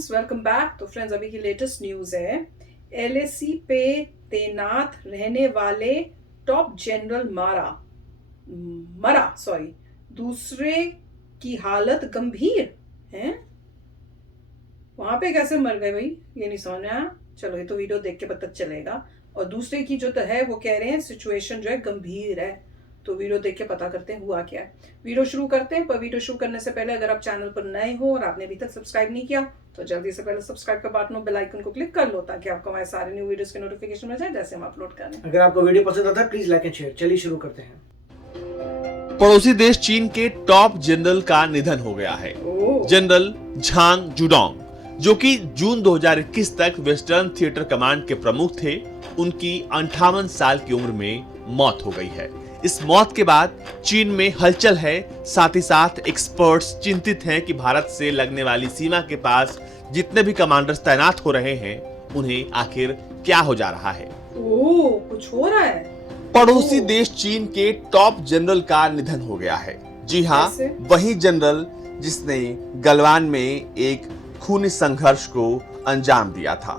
Friends, welcome back. तो friends, अभी की लेटेस्ट न्यूज़ है। एलएसी पे तैनात रहने वाले टॉप जनरल दूसरे की हालत गंभीर है। वहां पे कैसे मर गए भाई, ये नहीं समझ में आया। चलो, ये तो वीडियो देख के पता चलेगा। और दूसरे की जो तो है वो कह रहे हैं सिचुएशन जो है गंभीर है। तो वीडियो देख के पता करते हैं हुआ क्या है। वीडियो शुरू करते हैं, पर वीडियो शुरू करने से पहले अगर आप चैनल पर नए हो और आपने अभी तक सब्सक्राइब नहीं किया तो जल्दी से पहले सब्सक्राइब का बटन और बेल आइकन को क्लिक कर लो, ताकि आपको हमारे सारे न्यू वीडियोस के नोटिफिकेशन मिल जाए जैसे हम अपलोड करें। अगर आपको वीडियो पसंद आता है प्लीज लाइक एंड शेयर। चलिए शुरू करते हैं। पड़ोसी देश चीन के टॉप जनरल का निधन हो गया है। जनरल झांग जुडोंग, जो कि जून 2021 तक वेस्टर्न थिएटर कमांड के प्रमुख थे, उनकी 58 साल की उम्र में मौत हो गई है। इस मौत के बाद चीन में हलचल है। साथ ही साथ एक्सपर्ट्स चिंतित हैं कि भारत से लगने वाली सीमा के पास जितने भी कमांडर्स तैनात हो रहे हैं, उन्हें आखिर क्या हो जा रहा है। कुछ हो रहा है। पड़ोसी देश चीन के टॉप जनरल का निधन हो गया है। जी हाँ, वही जनरल जिसने गलवान में एक खूनी संघर्ष को अंजाम दिया था।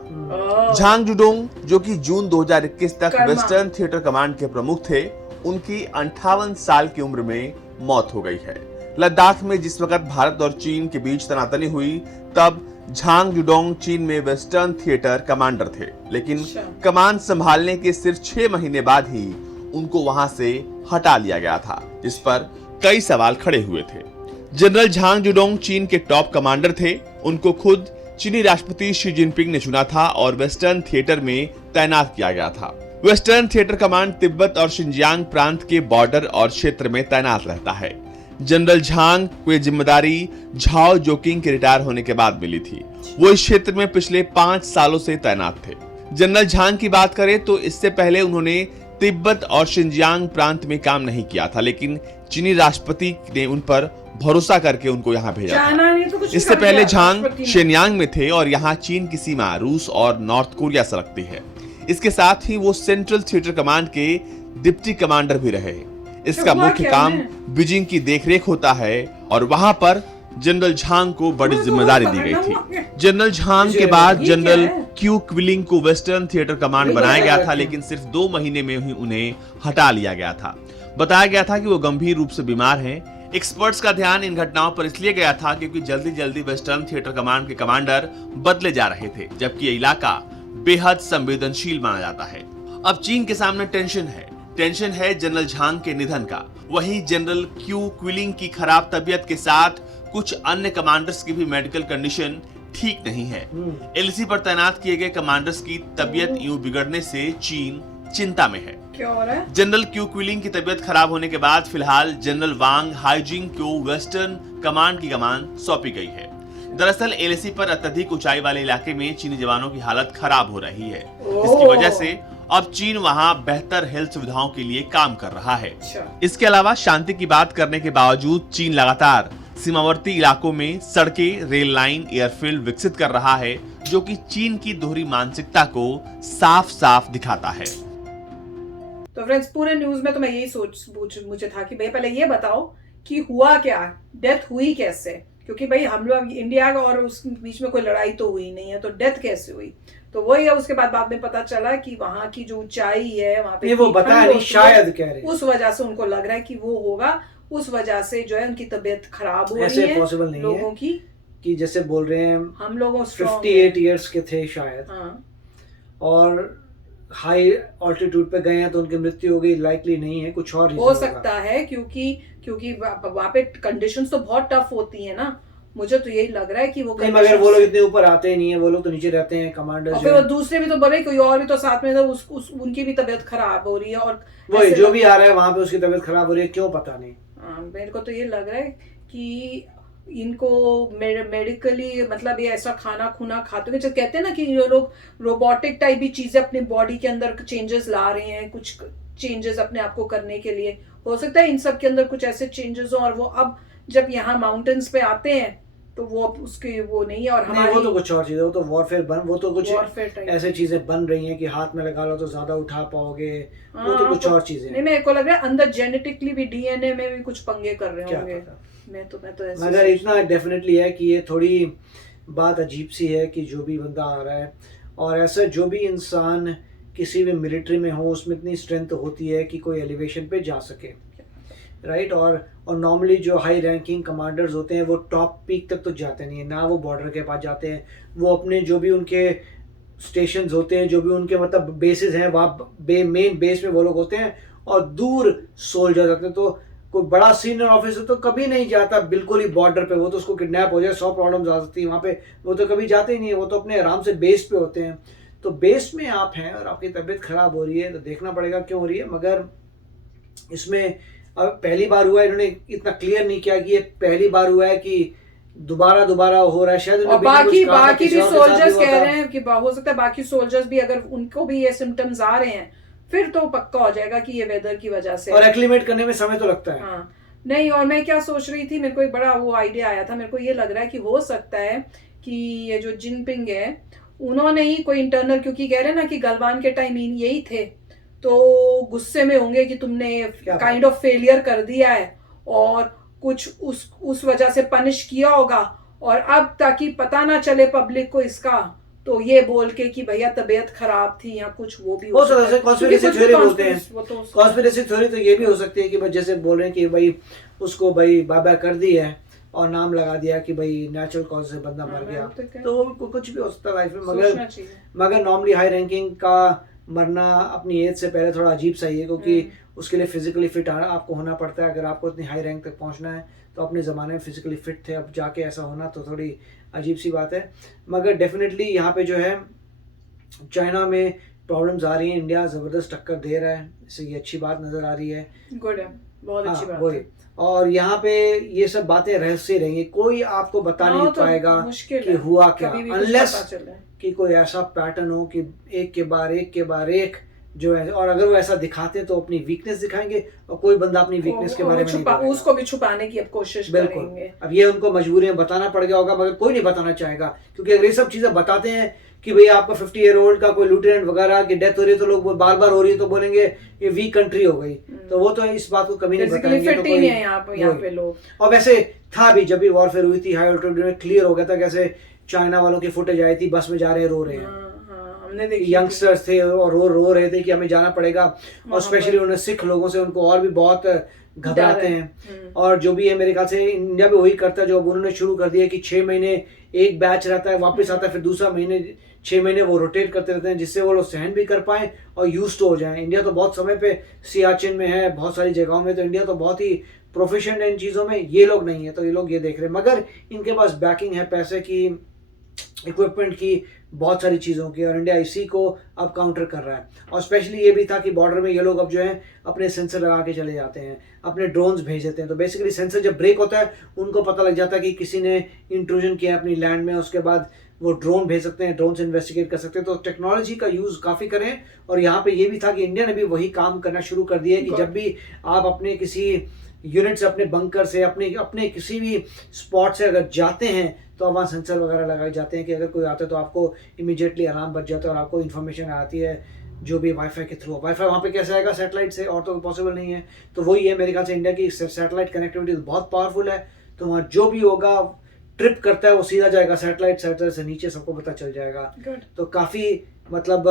झांग जुडोंग, जो कि जून 2021 तक वेस्टर्न थिएटर कमांड के प्रमुख थे, उनकी 58 साल की उम्र में मौत हो गई है। लद्दाख में जिस वक्त भारत और चीन के बीच तनातनी हुई, तब झांग जुडोंग चीन में वेस्टर्न थिएटर कमांडर थे, लेकिन कमान संभालने के सिर्फ 6 महीने बाद ही उनको वहां से हटा लिया गया था, जिस पर कई सवाल खड़े हुए थे। जनरल झांग जुडोंग चीन के टॉप कमांडर थे। उनको खुद चीनी राष्ट्रपति शी जिनपिंग ने चुना था और वेस्टर्न थिएटर में तैनात किया गया था। वेस्टर्न थिएटर कमांड तिब्बत और शिनजियांग प्रांत के बॉर्डर और क्षेत्र में तैनात रहता है। जनरल झांग को जिम्मेदारी झाओ जोकिंग के रिटायर होने के बाद मिली थी। वो इस क्षेत्र में पिछले 5 सालों से तैनात थे। जनरल झांग की बात करें तो इससे पहले उन्होंने तिब्बत और शिनजियांग प्रांत में काम नहीं किया था, लेकिन चीनी राष्ट्रपति ने उन पर भरोसा करके उनको यहाँ भेजा था। इससे पहले झांग शेनयांग में थे और यहाँ चीन की सीमा रूस और नॉर्थ कोरिया से लगती है। इसके साथ ही वो सेंट्रल थिएटर कमांड के डिप्टी कमांडर भी रहे। इसका मुख्य काम बीजिंग की देखरेख होता है और वहां पर जनरल झांग को बड़ी जिम्मेदारी दी गई थी। जनरल झांग के बाद जनरल क्यू क्विलिंग को वेस्टर्न थिएटर कमांड बनाया गया था, लेकिन सिर्फ 2 महीने में ही उन्हें हटा लिया गया था। बताया गया था कि वो गंभीर रूप से बीमार हैं। एक्सपर्ट्स का ध्यान इन घटनाओं पर इसलिए गया था क्योंकि जल्दी जल्दी वेस्टर्न थिएटर कमांड के कमांडर बदले जा रहे थे, जबकि ये इलाका बेहद संवेदनशील माना जाता है। अब चीन के सामने टेंशन है जनरल झांग के निधन का। वहीं जनरल क्यू क्विलिंग की खराब तबीयत के साथ कुछ अन्य कमांडर्स की भी मेडिकल कंडीशन ठीक नहीं है। एलएसी पर तैनात किए गए कमांडर्स की तबीयत यूं बिगड़ने से चीन चिंता में है। क्या हो रहा है? जनरल क्यू क्विलिंग की तबीयत खराब होने के बाद फिलहाल जनरल वांग हाइजिंग को वेस्टर्न कमांड की कमान सौंपी गई है। दरअसल एलएसी पर अत्यधिक ऊंचाई वाले इलाके में चीनी जवानों की हालत खराब हो रही है। इसकी वजह से अब चीन वहां बेहतर हेल्थ सुविधाओं के लिए काम कर रहा है। इसके अलावा शांति की बात करने के बावजूद चीन लगातार सीमावर्ती इलाकों में सड़कें, रेल लाइन, एयरफील्ड विकसित कर रहा है, जो कि चीन की दोहरी मानसिकता को साफ साफ दिखाता है। तो फ्रेंड्स, पूरे न्यूज में तो मैं यही मुझे था कि भाई पहले ये बताओ कि हुआ क्या, डेथ हुई कैसे, क्योंकि भाई हम लोग इंडिया और उस बीच में कोई लड़ाई तो हुई नहीं है, तो डेथ कैसे हुई। तो वही है। उसके बाद में पता चला कि वहां की जो ऊंचाई है वहां पे वो बताया नहीं, शायद कह रहे, उस वजह से उनको लग रहा है कि वो होगा, उस वजह से जो है उनकी तबीयत खराब हो रही है। ऐसे पॉसिबल नहीं लोगों है की कि जैसे बोल रहे हैं हम लोगों 58 इयर्स के थे शायद। हाँ। और हाई ऑल्टीट्यूड पे गए हैं तो उनकी मृत्यु हो गई, लाइकली नहीं है, कुछ और हो सकता है क्योंकि वहाँ पे कंडीशंस तो बहुत टफ होती है ना। मुझे तो यही लग रहा है कि वो नहीं, मगर वो लोग इतने ऊपर आते ही नहीं है, वो लोग तो नीचे रहते हैं कमांडर। और फिर वो दूसरे भी तो बोले, कोई और भी तो साथ में था, उनकी भी तबीयत खराब हो रही है। और वही जो भी आ रहा है वहां पे उसकी तबीयत खराब हो रही है, क्यों पता नहीं। मेरे को तो ये लग रहा है कि इनको मेडिकली मतलब ये ऐसा खाना खुना खाते हुए, जो कहते हैं ना कि ये लोग रोबोटिक टाइप भी चीजें अपनी बॉडी के अंदर चेंजेस ला रहे हैं, कुछ चेंजेस अपने आप को करने के लिए। हो सकता है इन सब के अंदर कुछ ऐसे चेंजेस हो, और वो अब जब यहाँ माउंटेन्स पे आते हैं तो वो उसके वो नहीं है। और हमारी वो तो कुछ और चीज है, वो तो वॉरफेयर वो तो कुछ ऐसे चीजें बन रही हैं कि हाथ में लगा लो तो ज्यादा उठा पाओगे। वो तो कुछ और चीजें नहीं। मेरे को लग रहा है अंदर जेनेटिकली भी, डीएनए में भी कुछ पंगे कर रहे होंगे। मैं तो ऐसे मगर इतना डेफिनेटली है कि ये थोड़ी बात अजीब सी है कि जो भी बंदा आ रहा है, और ऐसा जो भी इंसान किसी भी मिलिट्री में हो उसमें इतनी स्ट्रेंथ होती है कि कोई एलिवेशन पे जा सके, राइट। और नॉर्मली जो हाई रैंकिंग कमांडर्स होते हैं वो टॉप पीक तक तो जाते नहीं है ना, वो बॉर्डर के पास जाते हैं, वो अपने जो भी उनके स्टेशन होते हैं, जो भी उनके मतलब बेसिस हैं, वहाँ मेन बेस में वो लोग होते हैं और दूर सोल्जर होते हैं। तो कोई बड़ा सीनियर ऑफिसर तो कभी नहीं जाता बिल्कुल ही बॉर्डर पे, वो तो उसको किडनैप हो जाए 100 प्रॉब्लम्स आ सकती है वहाँ पे, वो तो कभी जाते ही नहीं है, वो तो अपने आराम से बेस पे होते हैं। तो बेस में आप हैं और आपकी तबीयत खराब हो रही है तो देखना पड़ेगा क्यों हो रही है। मगर इसमें अब पहली बार हुआ है, इन्होंने इतना क्लियर नहीं किया कि ये पहली बार हुआ है कि दोबारा हो रहा है, शायद और बाकी भी सोल्जर्स कह रहे हैं कि हो सकता है बाकी सोल्जर्स भी अगर उनको भी ये सिम्टम्स आ रहे हैं फिर तो पक्का हो जाएगा कि ये वेदर की वजह से, और एक्लिमेट करने में समय तो लगता है। हाँ नहीं, और मैं क्या सोच रही थी, मेरे को एक बड़ा वो आइडिया आया था, मेरे को ये लग रहा है कि हो सकता है कि ये जो जिनपिंग है उन्होंने ही कोई इंटरनल, क्योंकि कह रहे हैं ना कि गलवान के टाइम यही थे, तो गुस्से में होंगे कि तुमने काइंड ऑफ फेलियर कर दिया है और कुछ उस वजह से पनिश किया होगा, और अब ताकि पता ना चले पब्लिक को इसका, तो ये बोल के कि भैया तबीयत खराब थी या कुछ, वो भी हो सकता है। कॉन्स्पिरेसी थ्योरी बोलते हैं, कॉन्स्पिरेसी थ्योरी तो ये भी हो सकती है कि जैसे बोल रहे हैं कि भाई उसको भाई बाबा कर दी है और नाम लगा दिया कि भाई नेचुरल कॉज से बंदा मर गया, तो कुछ भी हो सकता है लाइफ में। मगर नॉर्मली हाई रैंकिंग का मरना अपनी एज से पहले थोड़ा अजीब सा ही है, क्योंकि उसके लिए फिजिकली फिट आपको होना पड़ता है। अगर आपको इतनी हाई रैंक तक पहुंचना है तो अपने ज़माने में फिजिकली फिट थे, अब जाके ऐसा होना तो थोड़ी अजीब सी बात है। मगर डेफिनेटली यहाँ पे जो है चाइना में प्रॉब्लम्स आ रही हैं, इंडिया ज़बरदस्त टक्कर दे रहा है, इससे ये अच्छी बात नज़र आ रही है। गुड है, बहुत अच्छी बात है। और यहाँ पे ये सब बातें रहस्य रहेंगी, कोई आपको बता नहीं पाएगा कि हुआ क्या, अनलेस कि कोई ऐसा पैटर्न हो कि एक के बाद एक जो है, और अगर वो ऐसा दिखाते हैं तो अपनी वीकनेस दिखाएंगे, और कोई बंदा अपनी वीकनेस के बारे में नहीं बताएगा, उसको भी छुपाने की अब कोशिश करेंगे। अब ये उनको मजबूरी है, बताना पड़ गया होगा, मगर कोई नहीं बताना चाहेगा, क्योंकि अगर ये सब चीजें बताते हैं कि भाई आपका 50 ईयर ओल्ड का कोई लेफ्टिनेंट वगैरह की डेथ हो रही है तो लोग बार बार हो रही है तो बोलेंगे ये वीक कंट्री हो गई, तो वो तो इस बात को कभी नहीं बताएंगे। तो कोई यहाँ पे लोग, और वैसे था भी, जब भी वॉरफेयर हुई थी हाई अल्टीट्यूड में क्लियर हो गया था कैसे चाइना वालों की फुटेज आई थी, बस में जा रहे रो रहे हैं, यंगस्टर्स थे और रो रहे थे कि हमें जाना पड़ेगा, और स्पेशली उन्हें सिख लोगों से उनको और भी बहुत घबराते हैं। और जो भी है मेरे ख्याल से इंडिया भी वही करता है, जो अब उन्होंने शुरू कर दिया कि 6 महीने एक बैच रहता है, वापस आता है, फिर दूसरा 6 महीने वो रोटेट करते रहते हैं, जिससे वो लोग सहन भी कर पाए और यूज टू हो जाए। इंडिया तो बहुत समय पे सियाचिन में है, बहुत सारी जगहों में, तो इंडिया तो बहुत ही प्रोफेशनल है इन चीज़ों में, ये लोग नहीं है, तो ये लोग ये देख रहे हैं। मगर इनके पास बैकिंग है पैसे की, इक्विपमेंट की, बहुत सारी चीज़ों की, और इंडिया इसी को अब काउंटर कर रहा है। और स्पेशली ये भी था कि बॉर्डर में ये लोग अब जो है अपने सेंसर लगा के चले जाते हैं, अपने ड्रोन्स भेज देते हैं, तो बेसिकली सेंसर जब ब्रेक होता है उनको पता लग जाता है कि किसी ने इंट्रूजन किया अपनी लैंड में, उसके बाद वो ड्रोन भेज सकते हैं, ड्रोन से इन्वेस्टिगेट कर सकते हैं। तो टेक्नोलॉजी का यूज़ काफ़ी करें। और यहाँ पे ये भी था कि इंडिया ने भी वही काम करना शुरू कर दिया है कि जब भी आप अपने किसी यूनिट से, अपने बंकर से, अपने किसी भी स्पॉट से अगर जाते हैं तो वहाँ सेंसर वगैरह लगाए जाते हैं कि अगर कोई आता है तो आपको इमीडिएटली अलार्म बज जाता है और आपको इन्फॉर्मेशन आती है जो भी वाईफाई के थ्रू। वाईफाई वहाँ पे कैसे आएगा? सैटेलाइट से, और तो पॉसिबल नहीं है। तो वही है मेरे ख्याल से, इंडिया की सैटेलाइट कनेक्टिविटी बहुत पावरफुल है, तो वहाँ जो भी होगा ट्रिप करता है वो सीधा जाएगा सैटेलाइट से नीचे, सबको पता चल जाएगा। तो काफ़ी मतलब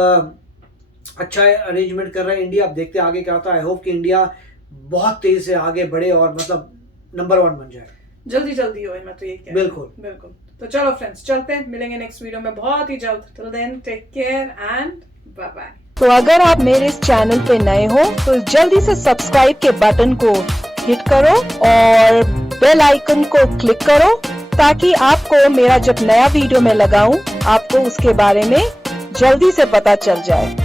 अच्छा अरेंजमेंट कर रहा है इंडिया। अब देखते हैं आगे क्या होता है। आई होप कि इंडिया बहुत तेजी से आगे बढ़े और मतलब नंबर 1 बन जाए, जल्दी हो। मैं तो ये कह बिल्कुल। तो चलो फ्रेंड्स, चलते हैं, मिलेंगे नेक्स्ट वीडियो में बहुत ही जल्द। Till then take care and bye bye. तो अगर आप मेरे इस चैनल पे नए हो तो जल्दी से सब्सक्राइब के बटन को हिट करो और बेल आइकन को क्लिक करो, ताकि आपको मेरा जब नया वीडियो मैं लगाऊं आपको उसके बारे में जल्दी से पता चल जाए।